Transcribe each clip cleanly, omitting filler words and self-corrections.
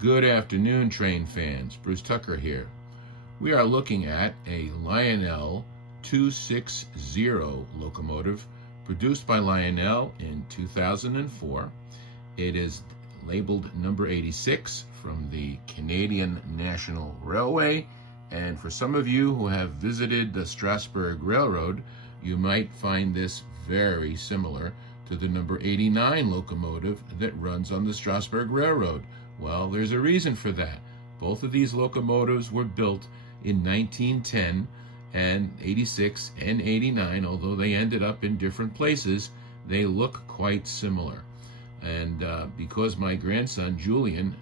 Good afternoon, train fans. Bruce Tucker here. We are looking at a Lionel 260 locomotive produced by Lionel in 2004. It is labeled number 86 from the Canadian National Railway. And for some of you who have visited the Strasburg Railroad, you might find this very similar to the number 89 locomotive that runs on the Strasburg Railroad. Well, there's a reason for that. Both of these locomotives were built in 1910 and 86 and 89, although they ended up in different places, they look quite similar. And because my grandson Julian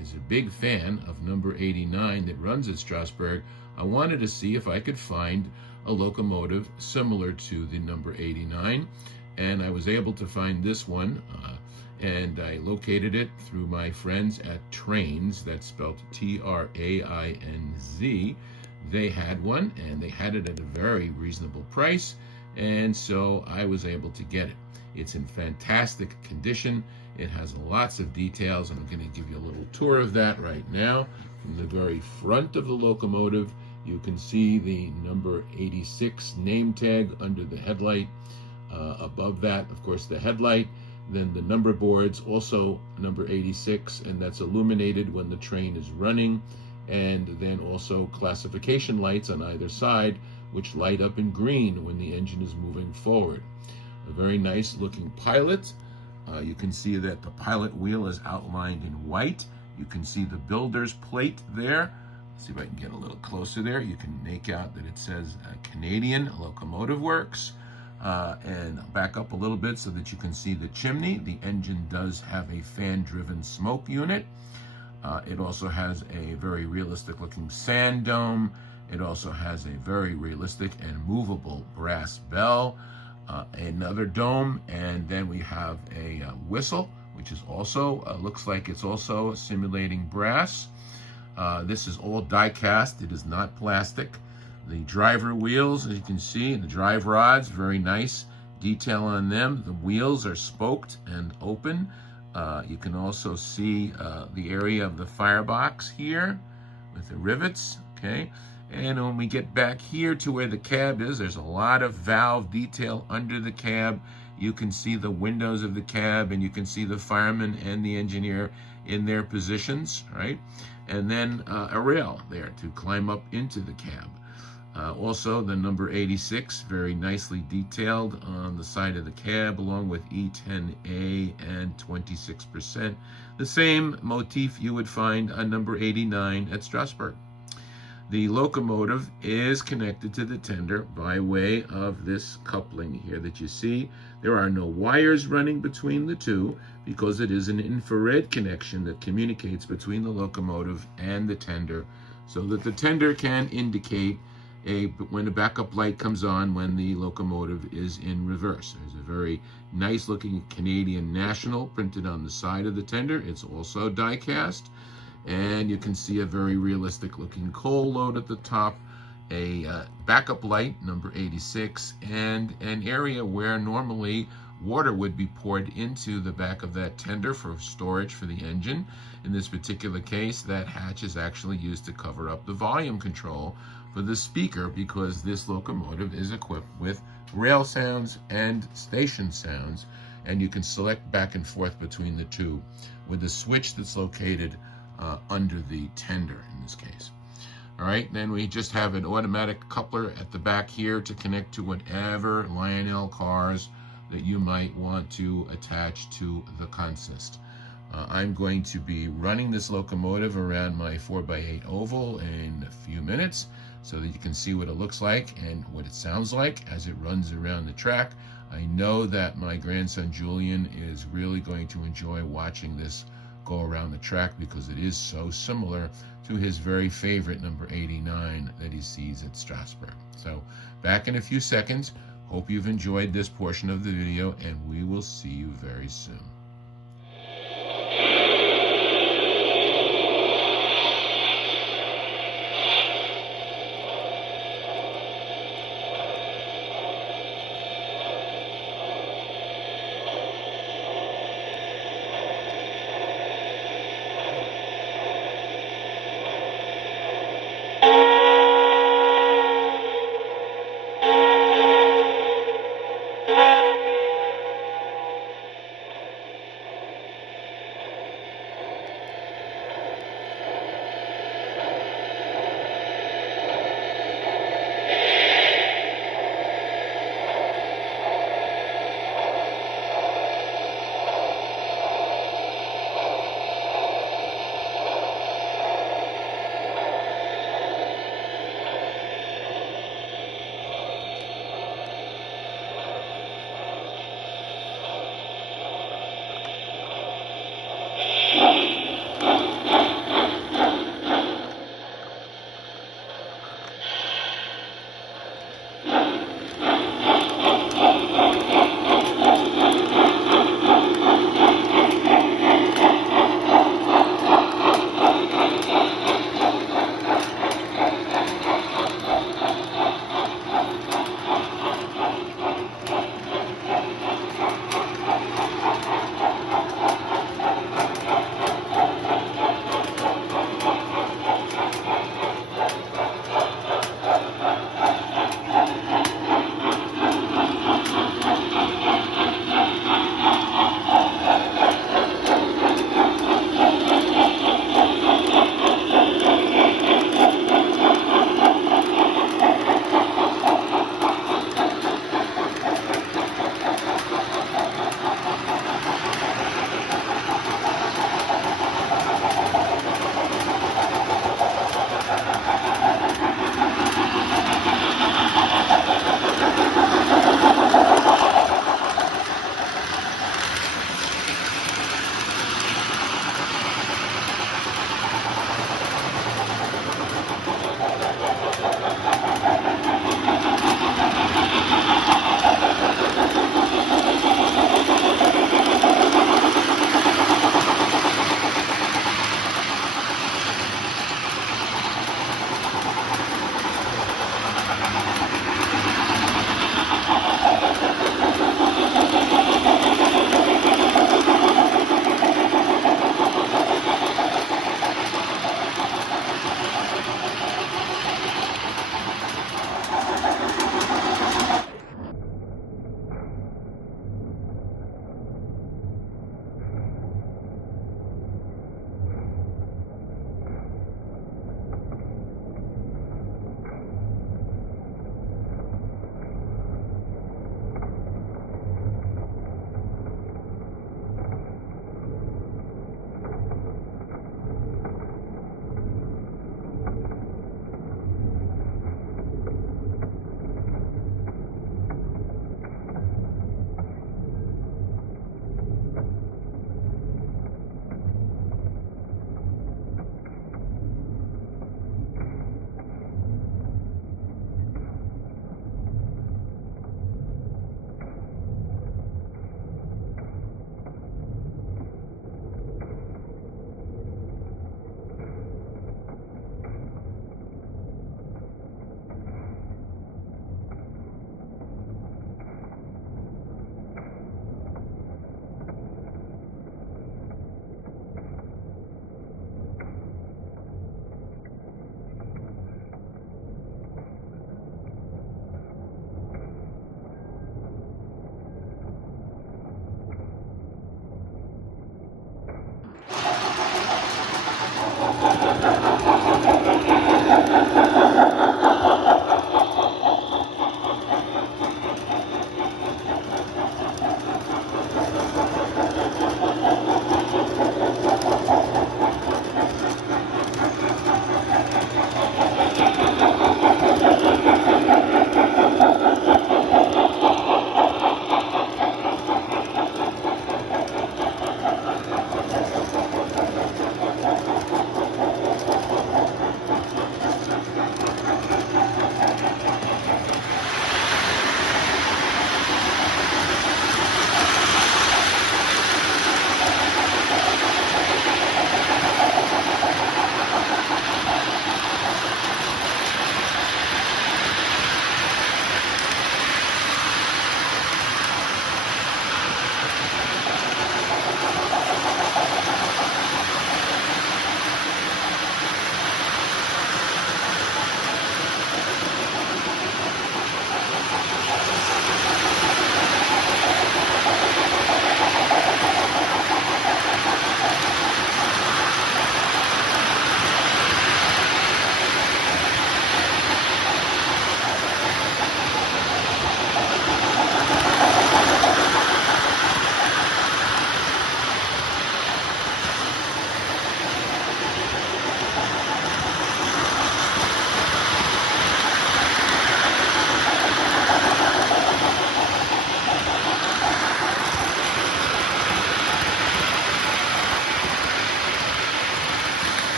is a big fan of number 89 that runs at Strasburg, I wanted to see if I could find a locomotive similar to the number 89, and I was able to find this one, and I located it through my friends at Trains, that's spelled Trainz. They had one, and they had it at a very reasonable price, and so I was able to get it. It's in fantastic condition. It has lots of details, and I'm going to give you a little tour of that right now. From the very front of the locomotive, you can see the number 86 name tag under the headlight. Above that, of course, the headlight. Then the number boards, also number 86, and that's illuminated when the train is running. And then also classification lights on either side, which light up in green when the engine is moving forward. A very nice looking pilot. You can see that the pilot wheel is outlined in white. You can see the builder's plate there. Let's see if I can get a little closer there. You can make out that it says Canadian Locomotive Works. And back up a little bit so that you can see the chimney. The engine does have a fan-driven smoke unit. It also has a very realistic looking sand dome. It also has a very realistic and movable brass bell, another dome, and then we have a whistle, which is also, looks like it's also simulating brass. This is all die cast. It is not plastic. The driver wheels, as you can see, the drive rods, very nice detail on them. The wheels are spoked and open. You can also see the area of the firebox here with the rivets, okay? And when we get back here to where the cab is, there's a lot of valve detail under the cab. You can see the windows of the cab, and you can see the fireman and the engineer in their positions, right? And then a rail there to climb up into the cab. Also, the number 86, very nicely detailed on the side of the cab, along with E10A and 26%. The same motif you would find on number 89 at Strasburg. The locomotive is connected to the tender by way of this coupling here that you see. There are no wires running between the two because it is an infrared connection that communicates between the locomotive and the tender, so that the tender can indicate when a backup light comes on when the locomotive is in reverse. There's a very nice looking Canadian National printed on the side of the tender. It's also die cast, and you can see a very realistic looking coal load at the top, a backup light number 86, and an area where normally water would be poured into the back of that tender for storage for the engine. In this particular case, that hatch is actually used to cover up the volume control for the speaker, because this locomotive is equipped with Railsounds and station sounds, and you can select back and forth between the two with a switch that's located under the tender in this case. All right, then we just have an automatic coupler at the back here to connect to whatever Lionel cars that you might want to attach to the consist. I'm going to be running this locomotive around my 4x8 oval in a few minutes so that you can see what it looks like and what it sounds like as it runs around the track. I know that my grandson Julian is really going to enjoy watching this go around the track because it is so similar to his very favorite number 89 that he sees at Strasburg. So back in a few seconds. Hope you've enjoyed this portion of the video, and we will see you very soon.